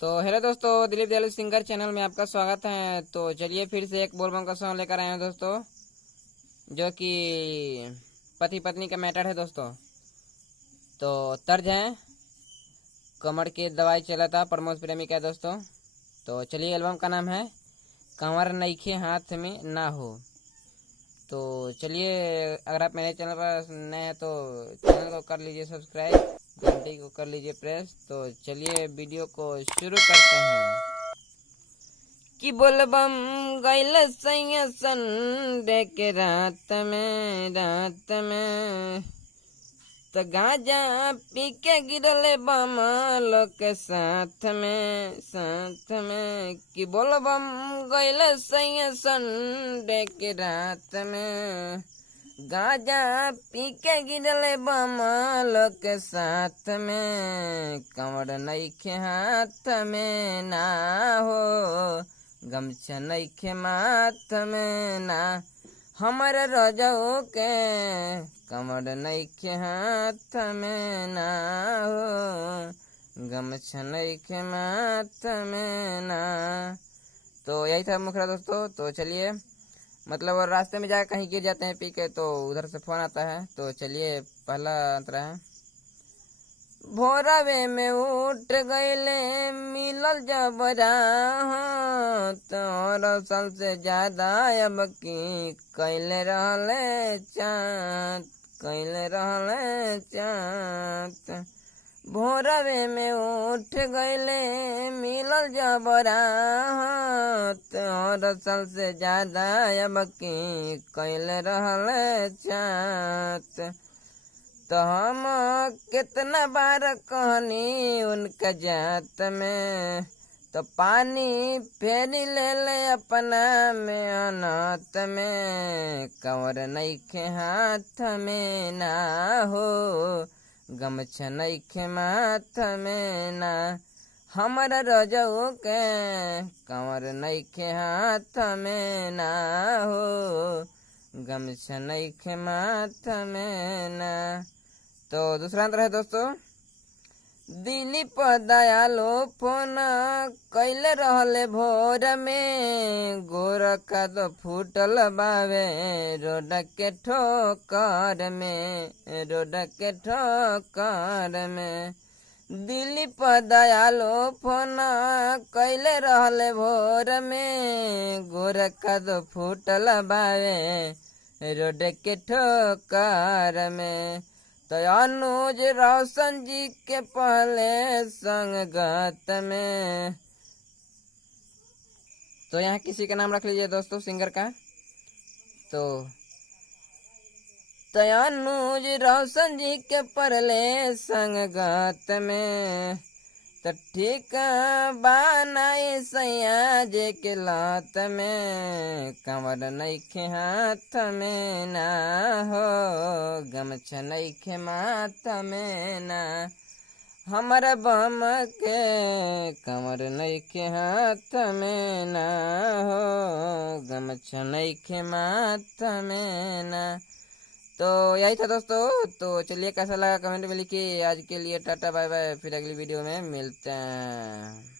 तो हेलो दोस्तों, दिलीप दयालु सिंगर चैनल में आपका स्वागत है। तो चलिए फिर से एक बोलबम का सॉन्ग लेकर आए हैं दोस्तों, जो कि पति पत्नी का मैटर है दोस्तों। तो तर्ज है कमर की दवाई चला था प्रमोद प्रेमी का दोस्तों। तो चलिए, एल्बम का नाम है कंवर नईखे हाथ में ना हो। तो चलिए, अगर आप मेरे चैनल पर नए हैं तो चैनल को कर लीजिए सब्सक्राइब, घंटी को कर लीजिए प्रेस। तो चलिए वीडियो को शुरू करते हैं। कि बोलबम गैल सैया संडे के रात में तो गाजा पी के गिरले बम लोग के साथ में कि बोलबम गैल सैया संडे के रात में गाजा पी के गिरले बम लोग के साथ में कमर नईखे हाथ में ना हो, गमछा नईखे माथ में ना, हमारे रजऊ के कमर नईखे हाथ में ना हो, गमछा नईखे माथ में ना। तो यही था मुखरा दोस्तों। तो चलिए, मतलब रास्ते में जाकर कहीं गिर जाते हैं पी के, तो उधर से फोन आता है। तो चलिए, पहला अंतरा है भोरवे में उठ गईले मिलल जबरा, तोर साल से ज्यादा अब की कैले रहले चाँद भोरवे में उठ गईले मिलल जबरा, तोर साल से ज्यादा अब की कैले रहले चाँद। तो हम कितना बार कहनी उनका जात में, तो पानी फेरी ले ले अपना में अनाथ में, कंवर नईखे हाथ में ना हो, गमछा नईखे माथ में ना, हमारा रजऊ के कंवर नईखे हाथ में ना हो, गमछा नईखे माथ में ना। तो दूसरा अंतर है दोस्तों दिलीप दयालु फोन कैले रहले भोर में, गोरखा तो फूटल बावे रोड के ठोकर में, दिलीप दयालु फोन कैले रहले भोर में, गोरखा तो फूटल बावे रोड के ठोकर में। तो अनुज रोशन जी के पहले संगत में, तो यहाँ किसी का नाम रख लीजिए दोस्तों सिंगर का। तो अनुज रोशन जी के पहले संगत में, तो ठीक बनाए सैया जे के लात में, कंवर नईखे हाथ में ना हो, गमछा नईखे माथ में ना, हमारा बम के कंवर नईखे हाथ में ना हो, गमछा नईखे माथ में ना। तो यही था दोस्तों। तो चलिए, कैसा लगा कमेंट में लिखिए। आज के लिए टाटा बाय बाय, फिर अगली वीडियो में मिलते हैं।